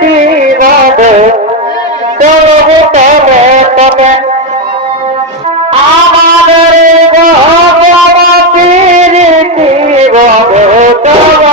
তীরব করব তবে। তবে আমাদের ভগবতীর তীরব করব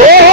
Oh!